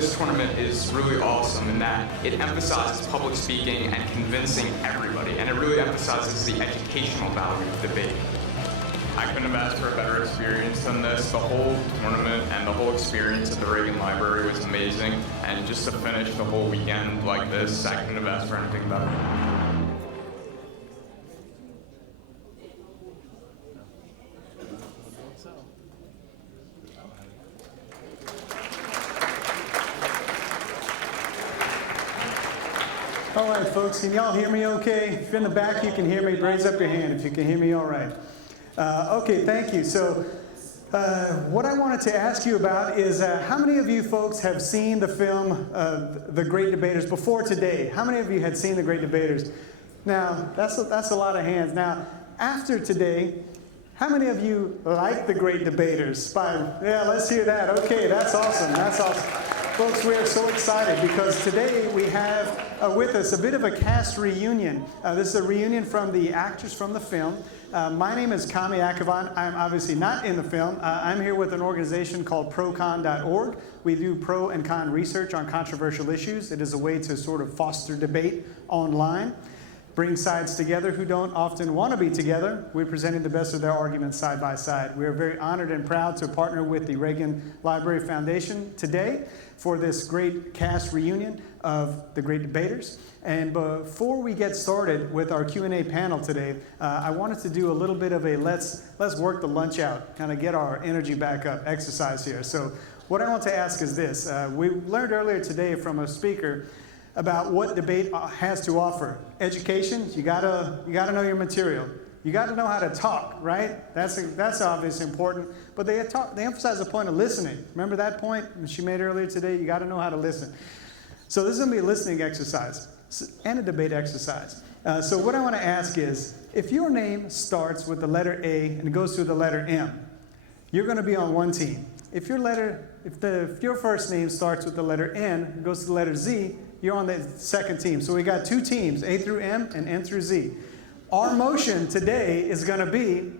this tournament is really awesome in that it emphasizes public speaking and convincing everybody, and it really emphasizes the educational value of debate. I couldn't have asked for a better experience than this. The whole tournament and the whole experience at the Reagan Library was amazing, and just to finish the whole weekend like this, I couldn't have asked for anything better. All right, folks, can y'all hear me okay? If you're in the back, you can hear me. Raise up your hand if you can hear me all right. Okay, thank you. So what I wanted to ask you about is how many of you folks have seen the film The Great Debaters before today? How many of you had seen The Great Debaters? Now, that's a lot of hands. Now, after today, how many of you like The Great Debaters? Yeah, let's hear that. Okay, that's awesome. That's awesome. Folks, we are so excited because today we have with us a bit of a cast reunion. This is a reunion from the actors from the film. My name is Kami Akavan. I'm obviously not in the film. I'm here with an organization called procon.org. We do pro and con research on controversial issues. It is a way to sort of foster debate online, bring sides together who don't often want to be together. We're presenting the best of their arguments side by side. We are very honored and proud to partner with the Reagan Library Foundation today for this great cast reunion of The Great Debaters. And before we get started with our Q&A panel today, I wanted to do a little bit of a let's work the lunch out, kind of get our energy back up exercise here. So what I want to ask is this. We learned earlier today from a speaker about what debate has to offer. Education, you gotta know your material. You got to know how to talk, right? That's obviously important. But they emphasize the point of listening. Remember that point she made earlier today? You got to know how to listen. So this is going to be a listening exercise and a debate exercise. So what I want to ask is, if your name starts with the letter A and goes through the letter M, you're going to be on one team. If your first name starts with the letter N and goes to the letter Z, you're on the second team. So we got two teams, A through M and N through Z. Our motion today is going to be,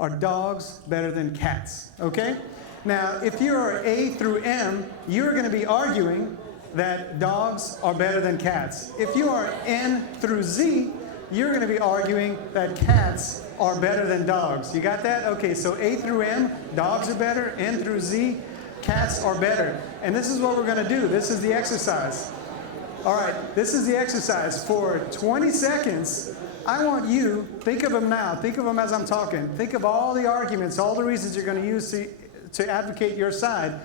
are dogs better than cats? Okay? Now, if you're A through M, you're going to be arguing that dogs are better than cats. If you are N through Z, you're going to be arguing that cats are better than dogs. You got that? Okay, so A through M, dogs are better. N through Z, cats are better. And this is what we're going to do. This is the exercise. All right, this is the exercise. For 20 seconds, I want you, think of them now, think of them as I'm talking. Think of all the arguments, all the reasons you're going to use to advocate your side.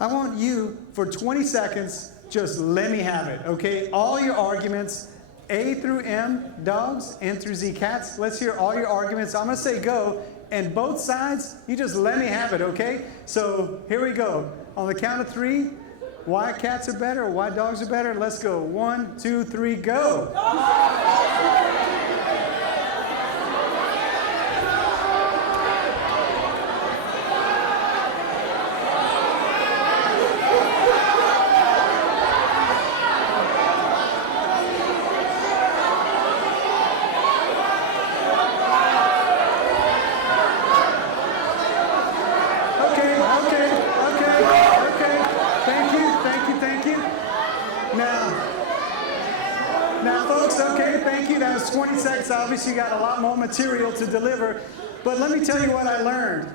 I want you, for 20 seconds, just let me have it, okay? All your arguments, A through M, dogs, N through Z, cats. Let's hear all your arguments. I'm going to say go, and both sides, you just let me have it, okay? So here we go. On the count of 3, why cats are better or why dogs are better? Let's go. 1, 2, 3, go. was 20 seconds. Obviously, you got a lot more material to deliver. But let me tell you what I learned.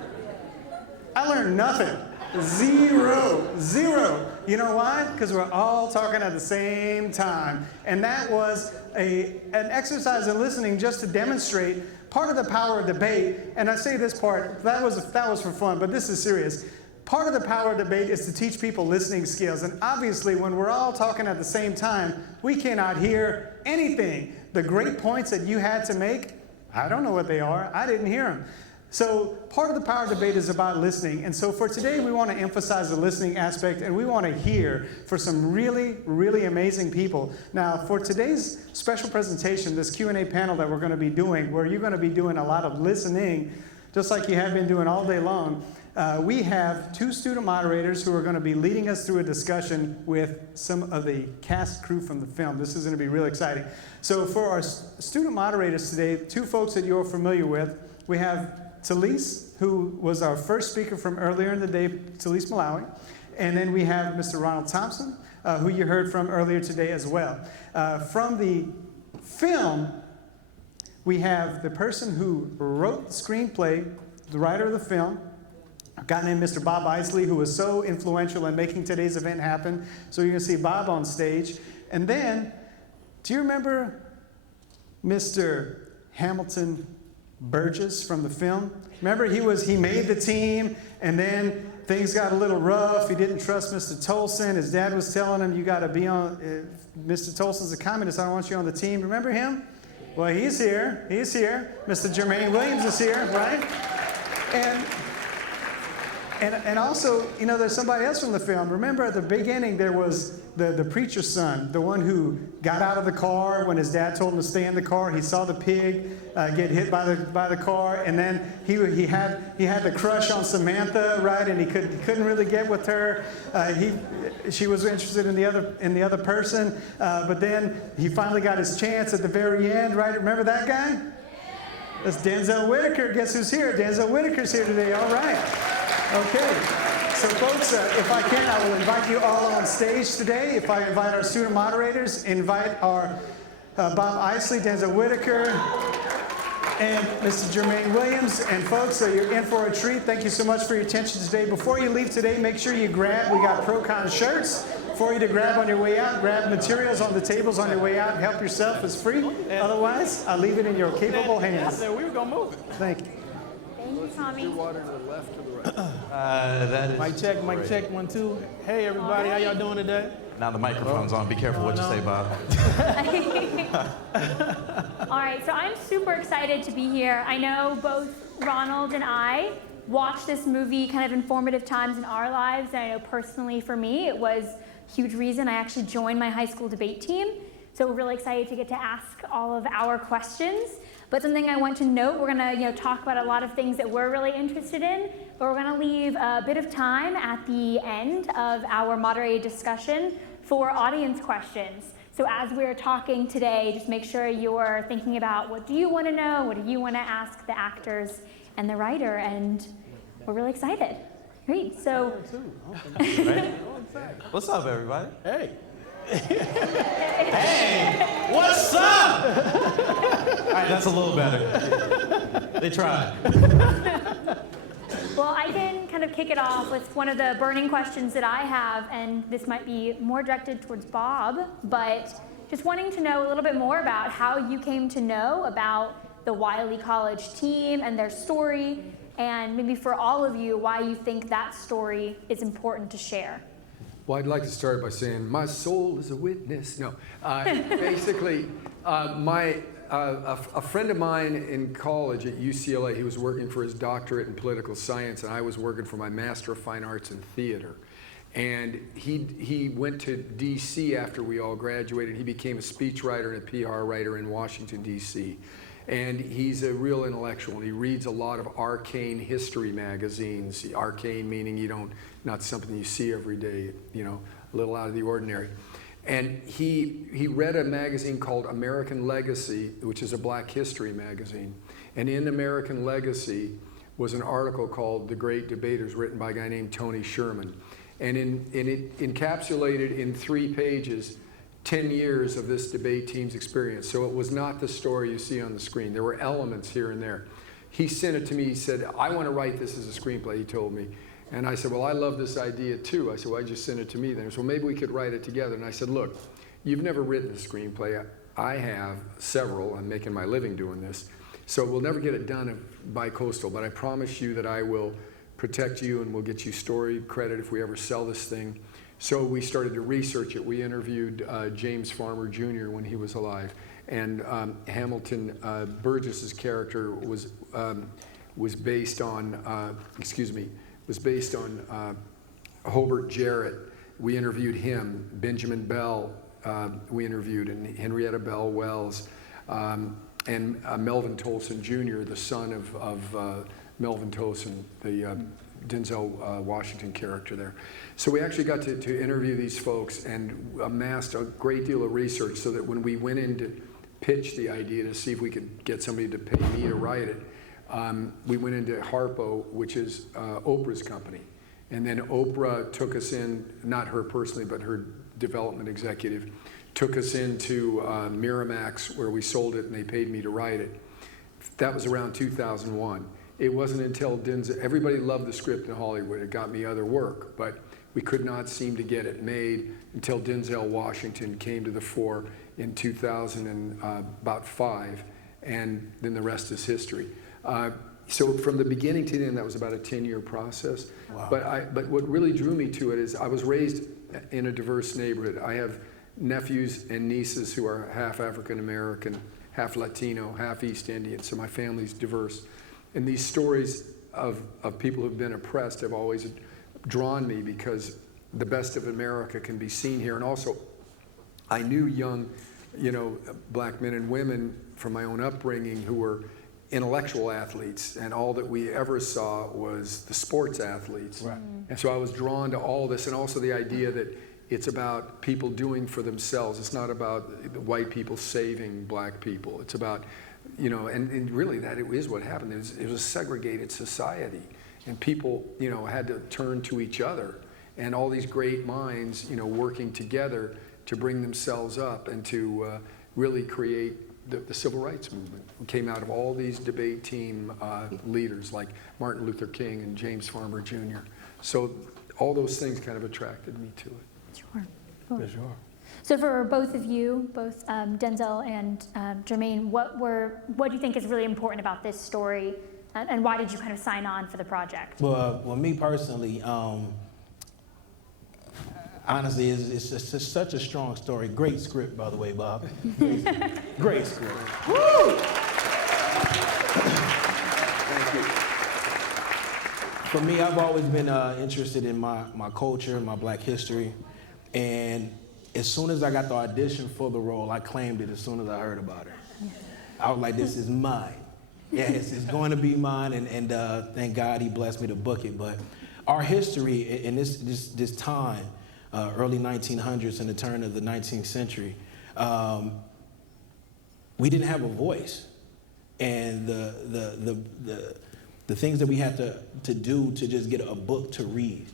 I learned nothing. Zero. You know why? Because we're all talking at the same time. And that was an exercise in listening just to demonstrate part of the power of debate. And I say this part, that was for fun, but this is serious. Part of the power of debate is to teach people listening skills. And obviously, when we're all talking at the same time, we cannot hear anything. The great points that you had to make, I don't know what they are. I didn't hear them. So part of the power of debate is about listening. And so for today, we want to emphasize the listening aspect, and we want to hear for some really, really amazing people. Now, for today's special presentation, this Q&A panel that we're going to be doing, where you're going to be doing a lot of listening, just like you have been doing all day long, we have two student moderators who are going to be leading us through a discussion with some of the cast crew from the film. This is going to be really exciting. So for our student moderators today, two folks that you're familiar with, we have Talise, who was our first speaker from earlier in the day, Talise Malawi, And then we have Mr. Ronald Thompson, who you heard from earlier today as well. From the film, we have the person who wrote the screenplay, the writer of the film, a guy named Mr. Bob Isley, who was so influential in making today's event happen. So you're going to see Bob on stage. And then, do you remember Mr. Hamilton Burgess from the film? Remember, he made the team, and then things got a little rough. He didn't trust Mr. Tolson. His dad was telling him, you got to be on, Mr. Tolson's a communist, I don't want you on the team. Remember him? Well, he's here. He's here. Mr. Jurnee Williams is here, right? And also, you know, there's somebody else from the film. Remember at the beginning, there was the preacher's son, the one who got out of the car when his dad told him to stay in the car. He saw the pig get hit by the car, and then he had the crush on Samantha, right? And he couldn't really get with her. She was interested in the other person, but then he finally got his chance at the very end, right? Remember that guy? That's Denzel Whitaker. Guess who's here? Denzel Whitaker's here today. All right. Okay. So folks, if I can, I will invite you all on stage today. If I invite our student moderators, invite our Bob Isley, Denzel Whitaker, and Mr. Jurnee Williams. And folks, you're in for a treat. Thank you so much for your attention today. Before you leave today, make sure you grab, we got pro-con shirts for you to grab on your way out. Grab materials on the tables on your way out. Help yourself, it's free. Otherwise, I'll leave it in your capable hands. We were going to move it. Thank you. Thank you, Tommy. Water to the left or the right? That is Mic check, 1, 2. Hey, everybody, how y'all doing today? Now the microphone's on. Be careful what you say, Bob. All right, so I'm super excited to be here. I know both Ronald and I watched this movie kind of informative times in our lives, and I know personally for me it was a huge reason I actually joined my high school debate team. So we're really excited to get to ask all of our questions. But something I want to note, we're gonna talk about a lot of things that we're really interested in, but we're gonna leave a bit of time at the end of our moderated discussion for audience questions. So as we're talking today, just make sure you're thinking about what do you want to know, what do you want to ask the actors and the writer, and we're really excited. Great, so. Right? What's up, everybody? Hey. Hey, what's up? All right, that's a little better. They tried. Well, I can kind of kick it off with one of the burning questions that I have, and this might be more directed towards Bob, but just wanting to know a little bit more about how you came to know about the Wiley College team and their story, and maybe for all of you, why you think that story is important to share. Well, I'd like to start by saying my soul is a witness. No, basically, a friend of mine in college at UCLA, he was working for his doctorate in political science, and I was working for my Master of Fine Arts in Theater. And he went to D.C. after we all graduated. He became a speechwriter and a PR writer in Washington, D.C. And he's a real intellectual, and he reads a lot of arcane history magazines. Arcane meaning not something you see every day, a little out of the ordinary. And he read a magazine called American Legacy, which is a Black history magazine. And in American Legacy was an article called The Great Debaters, written by a guy named Tony Sherman. And it encapsulated in 3 pages 10 years of this debate team's experience. So it was not the story you see on the screen. There were elements here and there. He sent it to me. He said, I want to write this as a screenplay, he told me. And I said, well, I love this idea too. I said, well, I just sent it to me then. So maybe we could write it together. And I said, look, you've never written a screenplay. I have several. I'm making my living doing this. So we'll never get it done by Coastal, but I promise you that I will protect you and we'll get you story credit if we ever sell this thing. So we started to research it. We interviewed James Farmer Jr. when he was alive. And Hamilton Burgess's character was based on, Hobart Jarrett. We interviewed him. Benjamin Bell, we interviewed, and Henrietta Bell Wells, and Melvin Tolson Jr., the son of Melvin Tolson, the Denzel Washington character there. So we actually got to interview these folks and amassed a great deal of research so that when we went in to pitch the idea to see if we could get somebody to pay me to write it, we went into Harpo, which is Oprah's company. And then Oprah took us in, not her personally, but her development executive, took us into Miramax where we sold it and they paid me to write it. That was around 2001. It wasn't until Denzel, everybody loved the script in Hollywood. It got me other work, but we could not seem to get it made until Denzel Washington came to the fore in 2005, and then the rest is history. So from the beginning to the end, that was about a 10-year process. Wow. But what really drew me to it is I was raised in a diverse neighborhood. I have nephews and nieces who are half African American, half Latino, half East Indian, so my family's diverse. And these stories of people who've been oppressed have always drawn me because the best of America can be seen here. And also, I knew young, black men and women from my own upbringing who were intellectual athletes, and all that we ever saw was the sports athletes. Right. And so I was drawn to all this, and also the idea that it's about people doing for themselves. It's not about white people saving black people. It's about, and really that it is what happened. It was a segregated society, and people, had to turn to each other, and all these great minds, working together to bring themselves up and to really create the civil rights movement. It came out of all these debate team leaders like Martin Luther King and James Farmer Jr. So all those things kind of attracted me to it. Sure. Cool. For sure. So for both of you, both Denzel and Jermaine, what do you think is really important about this story, and why did you kind of sign on for the project? Well, me personally, honestly, it's just such a strong story. Great script, by the way, Bob. Great script. Woo! Thank you. For me, I've always been interested in my culture, my black history, and as soon as I got the audition for the role, I claimed it as soon as I heard about it. I was like, this is mine. Yes, it's going to be mine, and thank God he blessed me to book it. But our history in this time, early 1900s and the turn of the 19th century, we didn't have a voice. And the things that we had to do to just get a book to read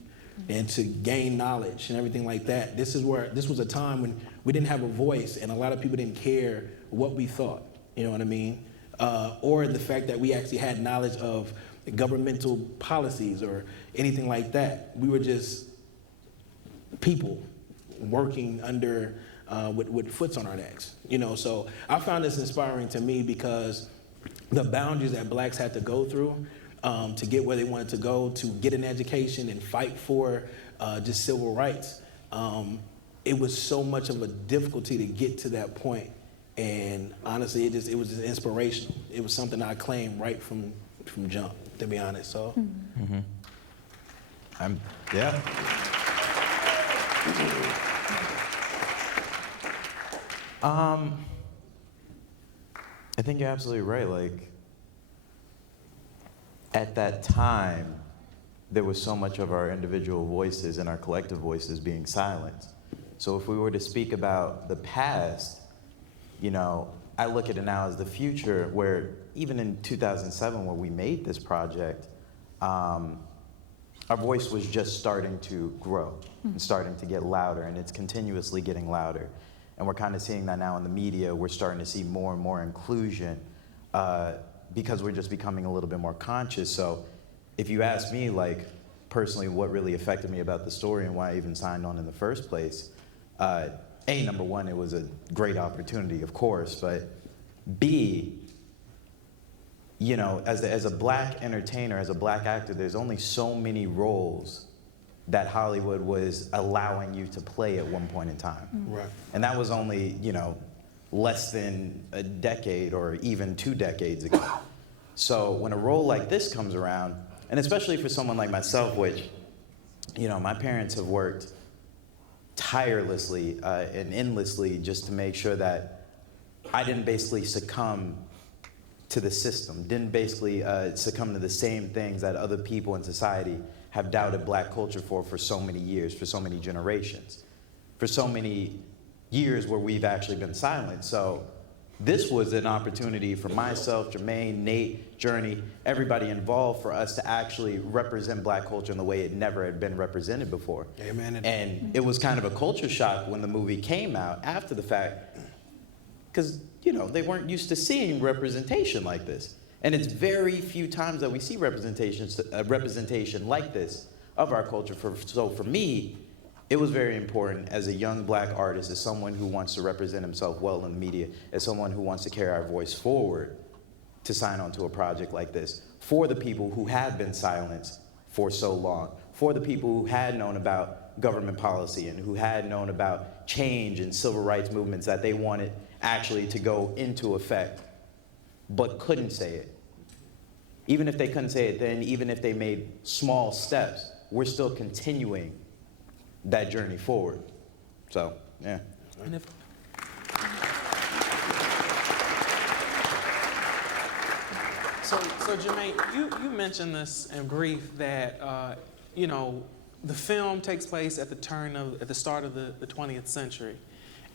and to gain knowledge and everything like that, this was a time when we didn't have a voice, and a lot of people didn't care what we thought, you know what I mean? Or the fact that we actually had knowledge of governmental policies or anything like that. We were just people working under with foots on our necks, So I found this inspiring to me because the boundaries that blacks had to go through to get where they wanted to go, to get an education and fight for just civil rights. It was so much of a difficulty to get to that point, and honestly, it was just inspirational. It was something I claimed right from jump, to be honest. So, Yeah. I think you're absolutely right. Like, at that time, there was so much of our individual voices and our collective voices being silenced. So if we were to speak about the past, I look at it now as the future, where even in 2007, when we made this project, our voice was just starting to grow and starting to get louder, and it's continuously getting louder. And we're kind of seeing that now in the media. We're starting to see more and more inclusion because we're just becoming a little bit more conscious. So if you ask me, like, personally, what really affected me about the story and why I even signed on in the first place, number one, it was a great opportunity, of course, but B, as a black entertainer, as a black actor, there's only so many roles that Hollywood was allowing you to play at one point in time. Right. And that was only, less than a decade or even 2 decades ago. So when a role like this comes around, and especially for someone like myself, which, my parents have worked tirelessly and endlessly just to make sure that I didn't basically succumb to the system, didn't basically succumb to the same things that other people in society have doubted black culture for so many years, for so many generations, for so many years where we've actually been silent. So this was an opportunity for myself, Jermaine, Nate, Jurnee, everybody involved, for us to actually represent black culture in the way it never had been represented before. Amen. And it was kind of a culture shock when the movie came out after the fact, because, you know, they weren't used to seeing representation like this. And it's very few times that we see representation like this of our culture. So for me, it was very important as a young black artist, as someone who wants to represent himself well in the media, as someone who wants to carry our voice forward, to sign on to a project like this for the people who have been silenced for so long, for the people who had known about government policy and who had known about change and civil rights movements that they wanted actually to go into effect, but couldn't say it. Even if they couldn't say it then, even if they made small steps, we're still continuing that journey forward. So, yeah. And if, so Jermaine, you mentioned this in brief that you know, the film takes place at the start of the 20th century,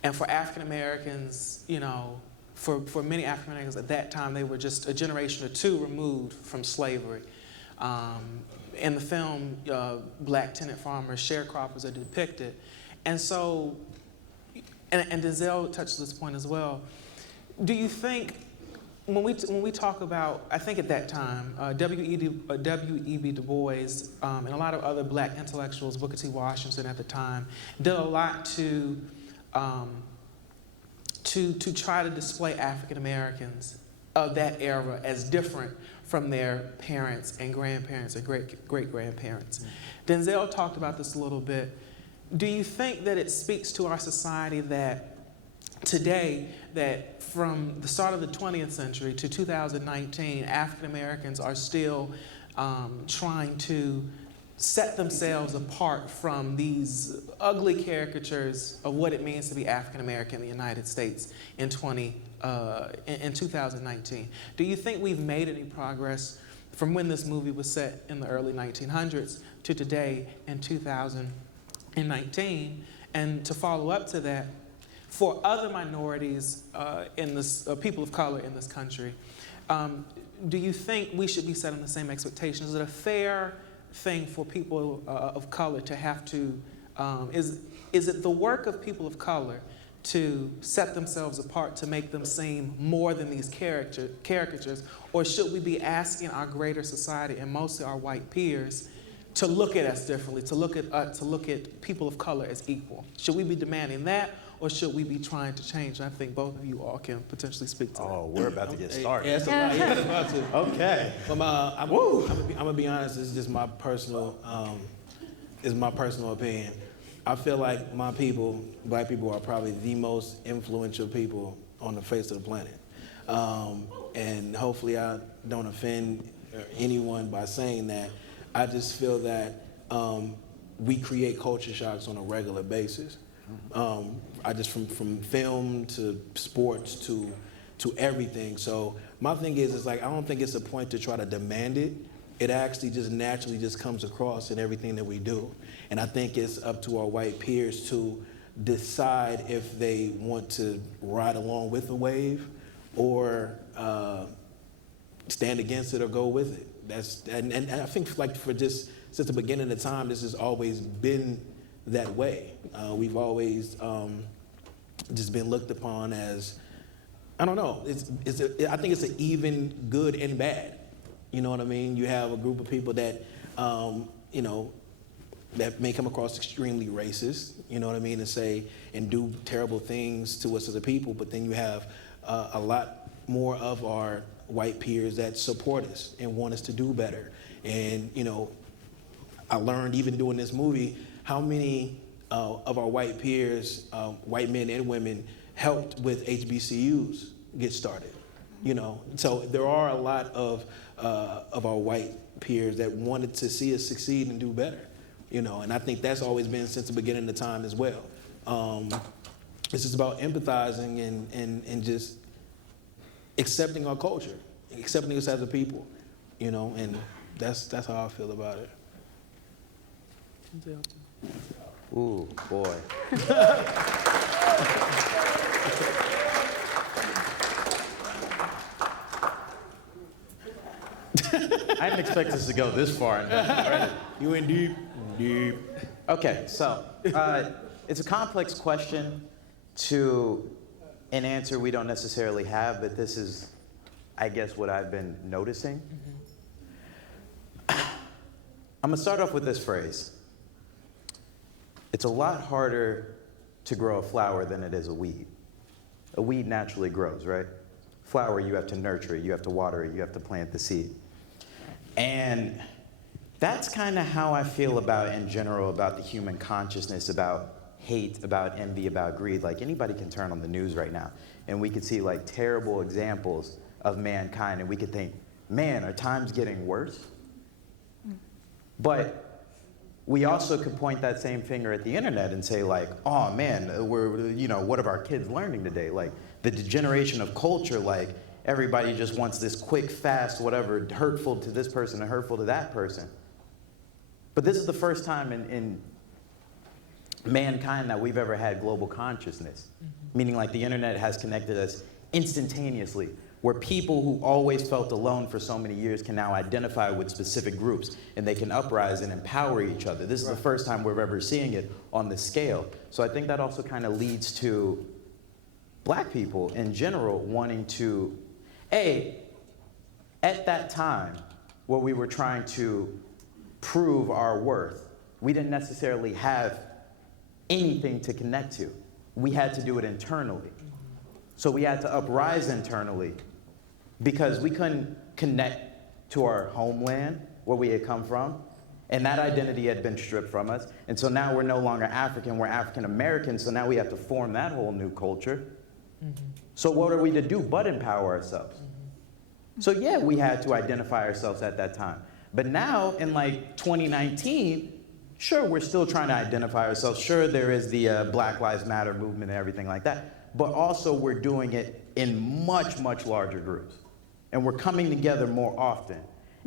and for African Americans, you know, for many African Americans at that time, they were just a generation or two removed from slavery. In the film, black tenant farmers, sharecroppers are depicted. And so, and Denzel touched this point as well. Do you think, when we talk about, I think at that time, W.E.B. Du Bois and a lot of other black intellectuals, Booker T. Washington at the time, did a lot to try to display African Americans of that era as different from their parents and grandparents and great-grandparents. Denzel talked about this a little bit. Do you think that it speaks to our society that today, that from the start of the 20th century to 2019, African Americans are still trying to set themselves apart from these ugly caricatures of what it means to be African American in the United States in 2019. Do you think we've made any progress from when this movie was set in the early 1900s to today in 2019? And to follow up to that, for other minorities people of color in this country, do you think we should be setting the same expectations? Is it a fair thing for people of color to have to, is it the work of people of color to set themselves apart, to make them seem more than these caricatures, or should we be asking our greater society, and mostly our white peers, to look at us differently, to look at people of color as equal? Should we be demanding that, or should we be trying to change? I think both of you all can potentially speak to that. Oh, we're about to get started. Yeah, it's about to. Okay. I'm gonna be honest. This is just my personal, opinion. I feel like my people, black people, are probably the most influential people on the face of the planet. And hopefully I don't offend anyone by saying that. I just feel that we create culture shocks on a regular basis. From film to sports to everything. So my thing is like, I don't think it's a point to try to demand it. It actually just naturally just comes across in everything that we do. And I think it's up to our white peers to decide if they want to ride along with the wave or stand against it or go with it. And I think like for just since the beginning of time, this has always been that way. We've always just been looked upon as, I don't know, I think it's an even good and bad. You know what I mean? You have a group of people that, that may come across extremely racist, you know what I mean, and do terrible things to us as a people, but then you have a lot more of our white peers that support us and want us to do better. And, I learned even doing this movie how many of our white peers, white men and women, helped with HBCUs get started. So there are a lot of our white peers that wanted to see us succeed and do better. And I think that's always been since the beginning of time as well. It's just about empathizing and just accepting our culture, accepting us as a people, and that's how I feel about it. Ooh, boy. expect us to go this far. Right? You in deep, deep. Okay, so it's a complex question to an answer we don't necessarily have, but this is, I guess, what I've been noticing. I'm gonna start off with this phrase. It's a lot harder to grow a flower than it is a weed. A weed naturally grows, right? Flower, you have to nurture it, you have to water it, you have to plant the seed. And that's kind of how I feel about, in general, about the human consciousness, about hate, about envy, about greed. Like, anybody can turn on the news right now, and we could see like terrible examples of mankind, and we could think, man, are times getting worse? But we also could point that same finger at the internet and say like, oh man, what are our kids learning today? Like, the degeneration of culture, like, everybody just wants this quick, fast, whatever, hurtful to this person and hurtful to that person. But this is the first time in mankind that we've ever had global consciousness, meaning like the internet has connected us instantaneously, where people who always felt alone for so many years can now identify with specific groups, and they can uprise and empower each other. This is the first time we're ever seeing it on this scale. So I think that also kind of leads to Black people in general wanting to, at that time where we were trying to prove our worth, we didn't necessarily have anything to connect to. We had to do it internally. So we had to uprise internally because we couldn't connect to our homeland, where we had come from, and that identity had been stripped from us. And so now we're no longer African, we're African American, so now we have to form that whole new culture. So what are we to do but empower ourselves? So yeah, we had to identify ourselves at that time. But now, in like 2019, sure, we're still trying to identify ourselves. Sure, there is the Black Lives Matter movement and everything like that. But also we're doing it in much, much larger groups. And we're coming together more often.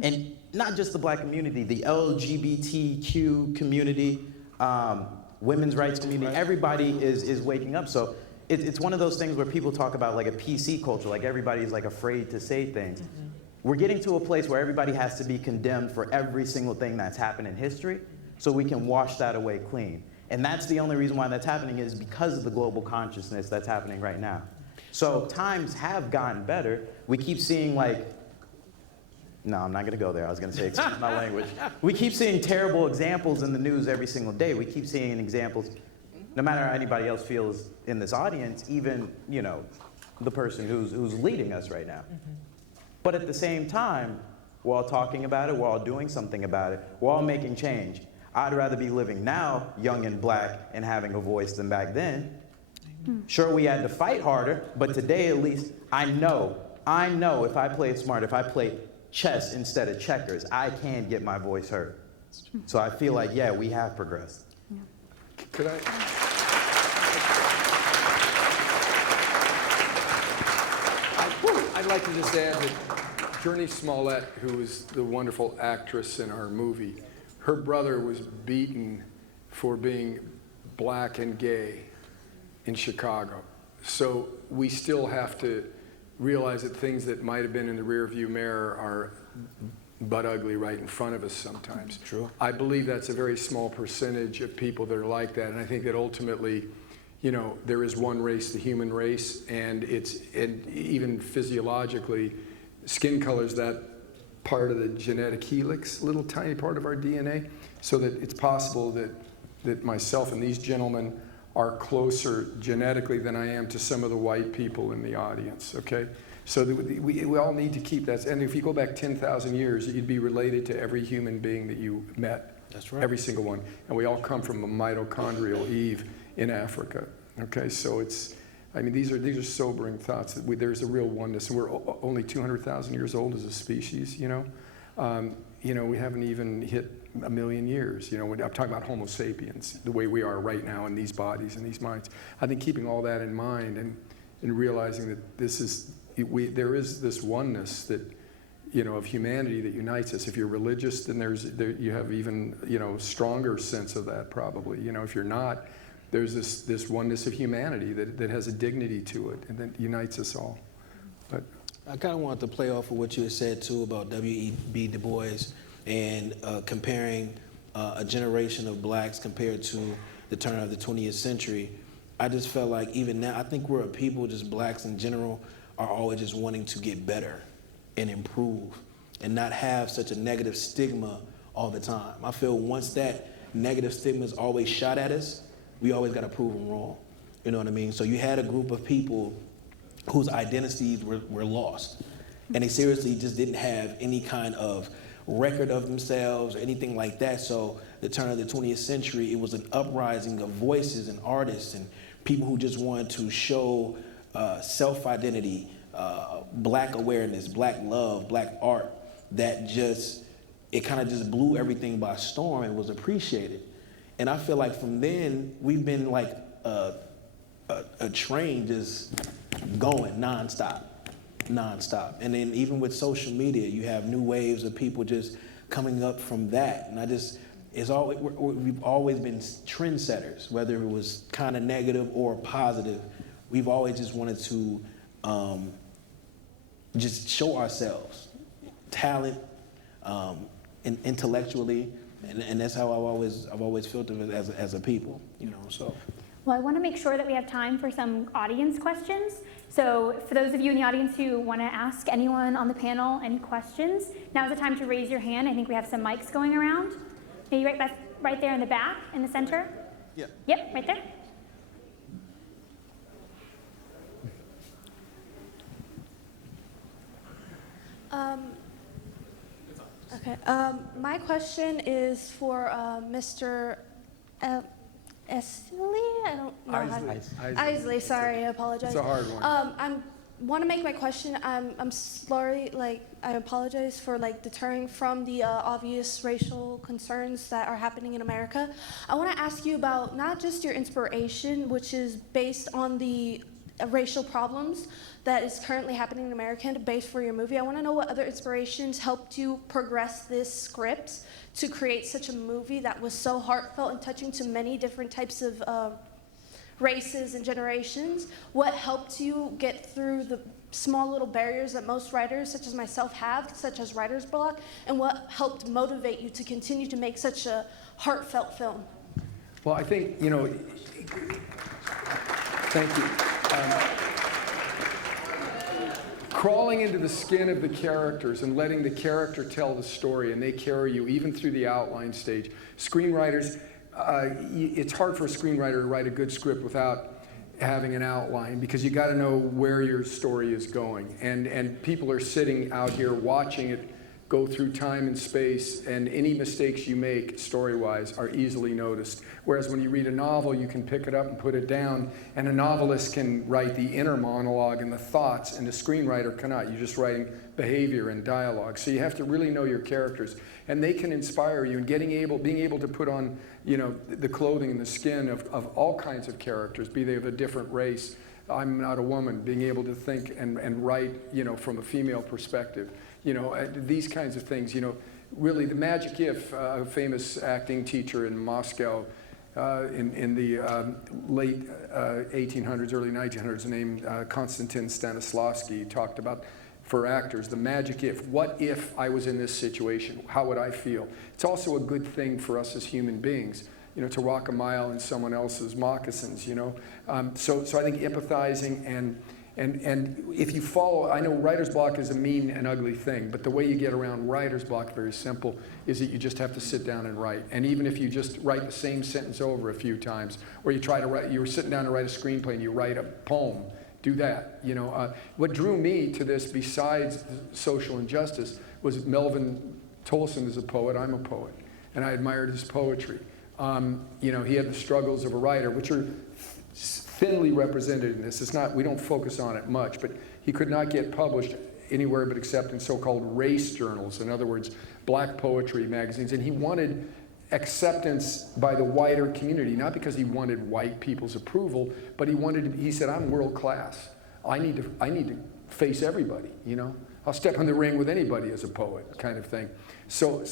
And not just the Black community, the LGBTQ community, women's rights community, everybody is waking up. So it's one of those things where people talk about like a PC culture, like everybody's like afraid to say things. We're getting to a place where everybody has to be condemned for every single thing that's happened in history, so we can wash that away clean. And that's the only reason why that's happening, is because of the global consciousness that's happening right now. So times have gotten better. We keep seeing like, no, I'm not gonna go there. I was gonna say, excuse my language. We keep seeing terrible examples in the news every single day. We keep seeing examples, no matter how anybody else feels in this audience, even, the person who's leading us right now. But at the same time, we're all talking about it, we're all doing something about it, we're all making change. I'd rather be living now, young and Black, and having a voice than back then. Sure, we had to fight harder, but today at least, I know if I play it smart, if I play chess instead of checkers, I can get my voice heard. So I feel like, yeah, we have progressed. Could I'd like to just add that Jurnee Smollett, who is the wonderful actress in our movie, her brother was beaten for being Black and gay in Chicago. So we still have to realize that things that might have been in the rearview mirror are butt ugly right in front of us sometimes. True. I believe that's a very small percentage of people that are like that, and I think that ultimately, there is one race, the human race, and even physiologically, skin color is that part of the genetic helix, little tiny part of our DNA, so that it's possible that myself and these gentlemen are closer genetically than I am to some of the white people in the audience, okay? So that we all need to keep that. And if you go back 10,000 years, you'd be related to every human being that you met. That's right. Every single one. And we all come from a mitochondrial Eve in Africa, okay? So these are sobering thoughts. That there's a real oneness. And we're only 200,000 years old as a species, we haven't even hit a million years. I'm talking about Homo sapiens, the way we are right now in these bodies and these minds. I think keeping all that in mind and realizing that there is this oneness that, of humanity that unites us. If you're religious, then you have even, stronger sense of that probably. If you're not, there's this oneness of humanity that has a dignity to it and that unites us all. But I kind of wanted to play off of what you had said too about W.E.B. Du Bois and comparing a generation of blacks compared to the turn of the 20th century. I just felt like even now, I think we're a people, just blacks in general, are always just wanting to get better and improve and not have such a negative stigma all the time. I feel once that negative stigma is always shot at us, we always got to prove them wrong. You know what I mean? So you had a group of people whose identities were lost. And they seriously just didn't have any kind of record of themselves or anything like that. So the turn of the 20th century, it was an uprising of voices and artists and people who just wanted to show self-identity, black awareness, black love, black art, that just, it kind of just blew everything by storm and was appreciated. And I feel like from then, we've been like a train just going nonstop. And then even with social media, you have new waves of people just coming up from that. And we've always been trendsetters, whether it was kind of negative or positive. We've always just wanted to just show ourselves, talent, and intellectually, and that's how I've always felt of it as a people, you know. So. Well, I want to make sure that we have time for some audience questions. So for those of you in the audience who want to ask anyone on the panel any questions, now's the time to raise your hand. I think we have some mics going around. Maybe right there in the back, in the center. Yeah. Yep, right there. Okay. My question is for Mr. Isley? I don't know Isley, sorry, I apologize. It's a hard one. I want to make my question. I'm sorry, I apologize for deterring from the obvious racial concerns that are happening in America. I want to ask you about not just your inspiration, which is based on the racial problems that is currently happening in America, based for your movie. I want to know what other inspirations helped you progress this script to create such a movie that was so heartfelt and touching to many different types of races and generations. What helped you get through the small little barriers that most writers, such as myself, have, such as writer's block, and what helped motivate you to continue to make such a heartfelt film? Well, I think, thank you. Crawling into the skin of the characters and letting the character tell the story, and they carry you even through the outline stage. Screenwriters, it's hard for a screenwriter to write a good script without having an outline, because you got to know where your story is going. And people are sitting out here watching it go through time and space, and any mistakes you make story-wise are easily noticed. Whereas when you read a novel, you can pick it up and put it down, and a novelist can write the inner monologue and the thoughts, and a screenwriter cannot. You're just writing behavior and dialogue. So you have to really know your characters, and they can inspire you. And being able to put on, the clothing and the skin of all kinds of characters, be they of a different race. I'm not a woman. Being able to think and write, from a female perspective. These kinds of things, really the magic if, a famous acting teacher in Moscow in the late 1800s, early 1900s, named Konstantin Stanislavski, talked about, for actors, the magic if. What if I was in this situation? How would I feel? It's also a good thing for us as human beings, to walk a mile in someone else's moccasins, So I think empathizing and if you follow, I know writer's block is a mean and ugly thing, but the way you get around writer's block, very simple, is that you just have to sit down and write. And even if you just write the same sentence over a few times, or you try to write, you were sitting down to write a screenplay and you write a poem, do that. What drew me to this, besides social injustice, was Melvin Tolson is a poet, I'm a poet, and I admired his poetry. He had the struggles of a writer, which are thinly represented in this. It's not, we don't focus on it much, but he could not get published anywhere but except in so-called race journals, in other words, black poetry magazines, and he wanted acceptance by the wider community, not because he wanted white people's approval, but he said, I'm world class. I need to face everybody, I'll step in the ring with anybody as a poet, kind of thing. So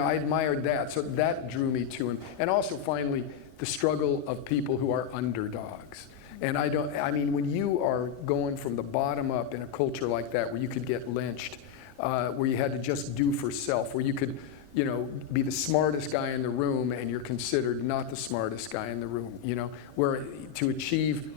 I admired that. So that drew me to him. And also, finally, the struggle of people who are underdogs. And I mean, when you are going from the bottom up in a culture like that, where you could get lynched, where you had to just do for self, where you could, you know, be the smartest guy in the room and you're considered not the smartest guy in the room, you know, where to achieve,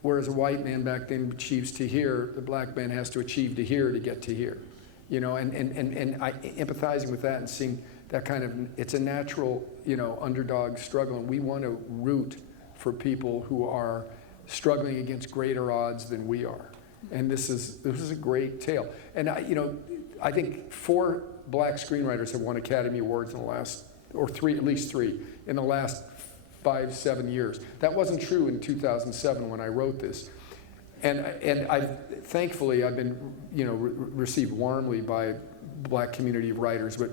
whereas a white man back then achieves to here, the black man has to achieve to here to get to here, you know, and I empathizing with that and seeing that kind of, it's a natural, you know, underdog struggle, and we want to root for people who are struggling against greater odds than we are. And this is a great tale. And you know, I think 4 black screenwriters have won Academy Awards in the last, or 3, at least 3, in the last 5-7 years. That wasn't true in 2007 when I wrote this. And thankfully I've been, you know, received warmly by a black community of writers, but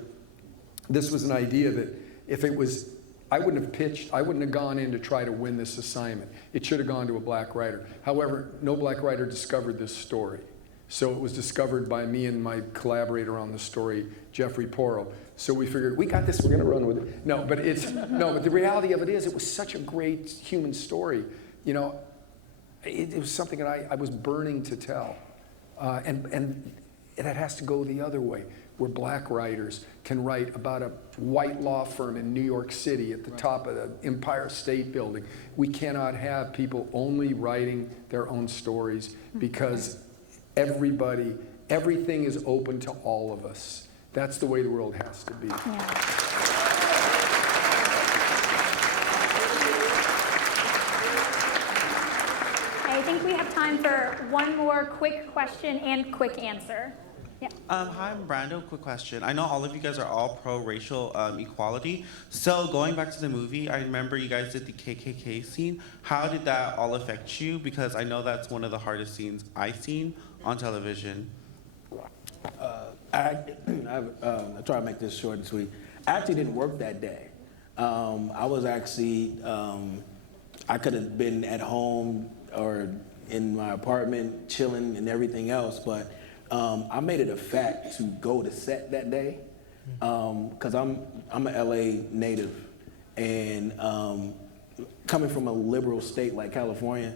this was an idea that if it was, I wouldn't have gone in to try to win this assignment. It should have gone to a black writer. However, no black writer discovered this story. So it was discovered by me and my collaborator on the story, Jeffrey Porro. So we figured, we got this, we're gonna run with it. No, but the reality of it is, it was such a great human story. You know, it was something that I was burning to tell. And that has to go the other way, where black writers can write about a white law firm in New York City at the top of the Empire State Building. We cannot have people only writing their own stories, because everything is open to all of us. That's the way the world has to be. Yeah. I think we have time for one more quick question and quick answer. Yeah. Hi, I'm Brando. Quick question. I know all of you guys are all pro-racial equality. So going back to the movie, I remember you guys did the Kkk scene. How did that all affect you? Because I know that's one of the hardest scenes I've seen on television. I try to make this short and sweet. I actually didn't work that day. I was actually, I could have been at home or in my apartment chilling and everything else, but I made it a fact to go to set that day, because I'm an LA native, and coming from a liberal state like California,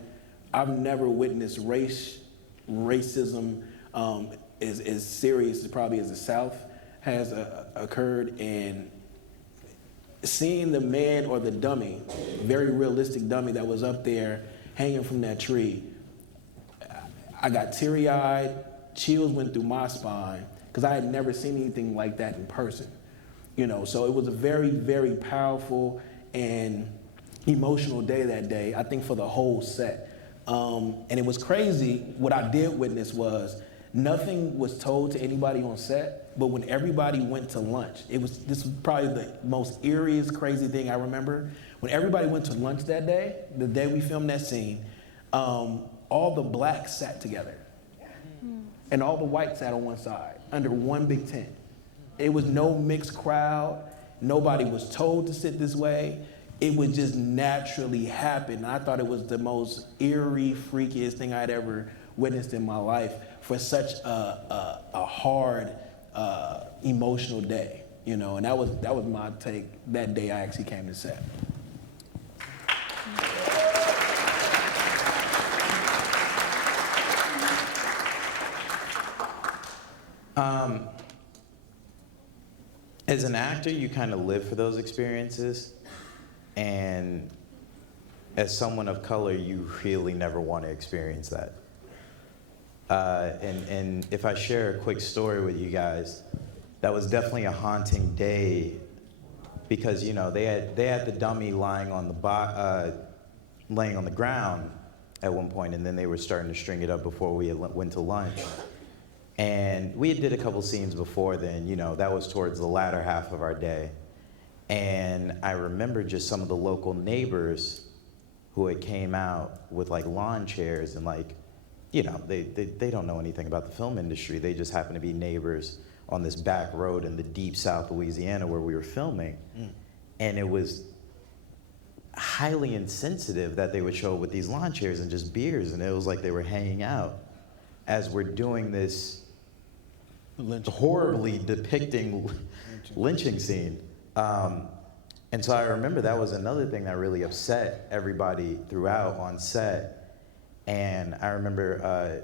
I've never witnessed racism as serious as probably as the South has occurred, and seeing the man or the dummy, very realistic dummy that was up there hanging from that tree, I got teary-eyed, chills went through my spine, because I had never seen anything like that in person. You know, so it was a very, very powerful and emotional day that day, I think, for the whole set. And it was crazy. What I did witness was nothing was told to anybody on set, but when everybody went to lunch, this was probably the most eeriest, crazy thing I remember. When everybody went to lunch that day, the day we filmed that scene, all the blacks sat together. And all the whites sat on one side, under one big tent. It was no mixed crowd. Nobody was told to sit this way. It would just naturally happen. And I thought it was the most eerie, freakiest thing I'd ever witnessed in my life for such a hard, emotional day, you know. And that was my take that day I actually came to set. As an actor, you kind of live for those experiences, and as someone of color, you really never want to experience that. And if I share a quick story with you guys, that was definitely a haunting day, because you know they had the dummy lying on the ground at one point, and then they were starting to string it up before we went to lunch. And we did a couple scenes before then, you know, that was towards the latter half of our day. And I remember just some of the local neighbors who had came out with like lawn chairs and like, you know, they don't know anything about the film industry. They just happen to be neighbors on this back road in the deep South Louisiana where we were filming. And it was highly insensitive that they would show up with these lawn chairs and just beers, and it was like they were hanging out as we're doing this horribly depicting lynching scene. And so I remember that was another thing that really upset everybody throughout on set. And I remember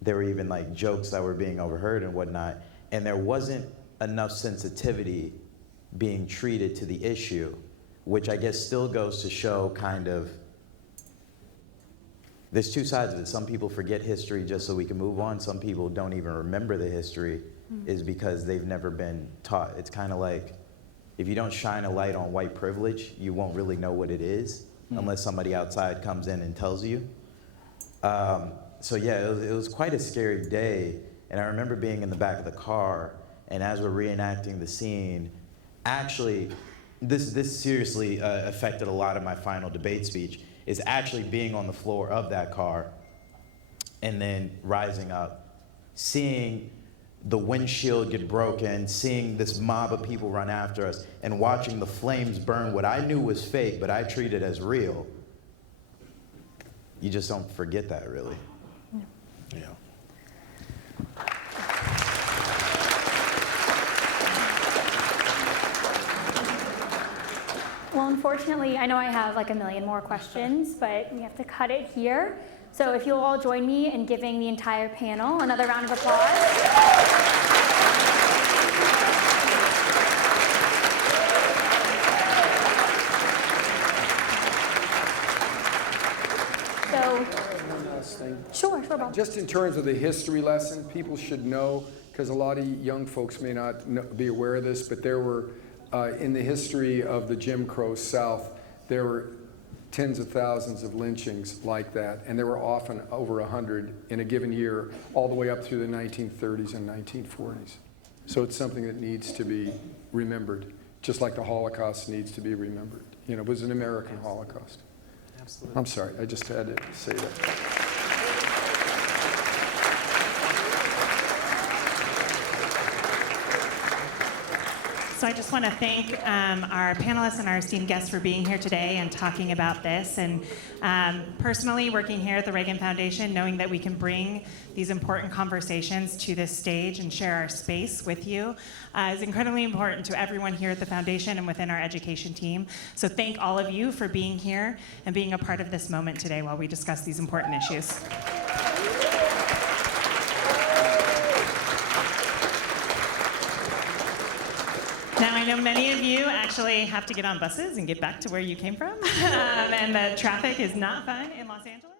there were even like jokes that were being overheard and whatnot, and there wasn't enough sensitivity being treated to the issue, which I guess still goes to show kind of, there's two sides of it. Some people forget history just so we can move on. Some people don't even remember the history is because they've never been taught. It's kind of like, if you don't shine a light on white privilege, you won't really know what it is unless somebody outside comes in and tells you. So yeah, it was quite a scary day. And I remember being in the back of the car, and as we're reenacting the scene, actually, this seriously affected a lot of my final debate speech, is actually being on the floor of that car and then rising up, seeing the windshield get broken, seeing this mob of people run after us, and watching the flames burn what I knew was fake, but I treated as real. You just don't forget that, really. Yeah. Well, unfortunately, I know I have like a million more questions, but we have to cut it here. So if you'll all join me in giving the entire panel another round of applause. One last thing. Sure, Bob. Just in terms of the history lesson, people should know, because a lot of young folks may not be aware of this, but there were, in the history of the Jim Crow South, there were tens of thousands of lynchings like that, and there were often over 100 in a given year, all the way up through the 1930s and 1940s. So it's something that needs to be remembered, just like the Holocaust needs to be remembered. You know, it was an American Holocaust. Absolutely. I'm sorry, I just had to say that. So I just want to thank our panelists and our esteemed guests for being here today and talking about this. And personally, working here at the Reagan Foundation, knowing that we can bring these important conversations to this stage and share our space with you is incredibly important to everyone here at the foundation and within our education team. So thank all of you for being here and being a part of this moment today while we discuss these important issues. Now, I know many of you actually have to get on buses and get back to where you came from, and the traffic is not fun in Los Angeles.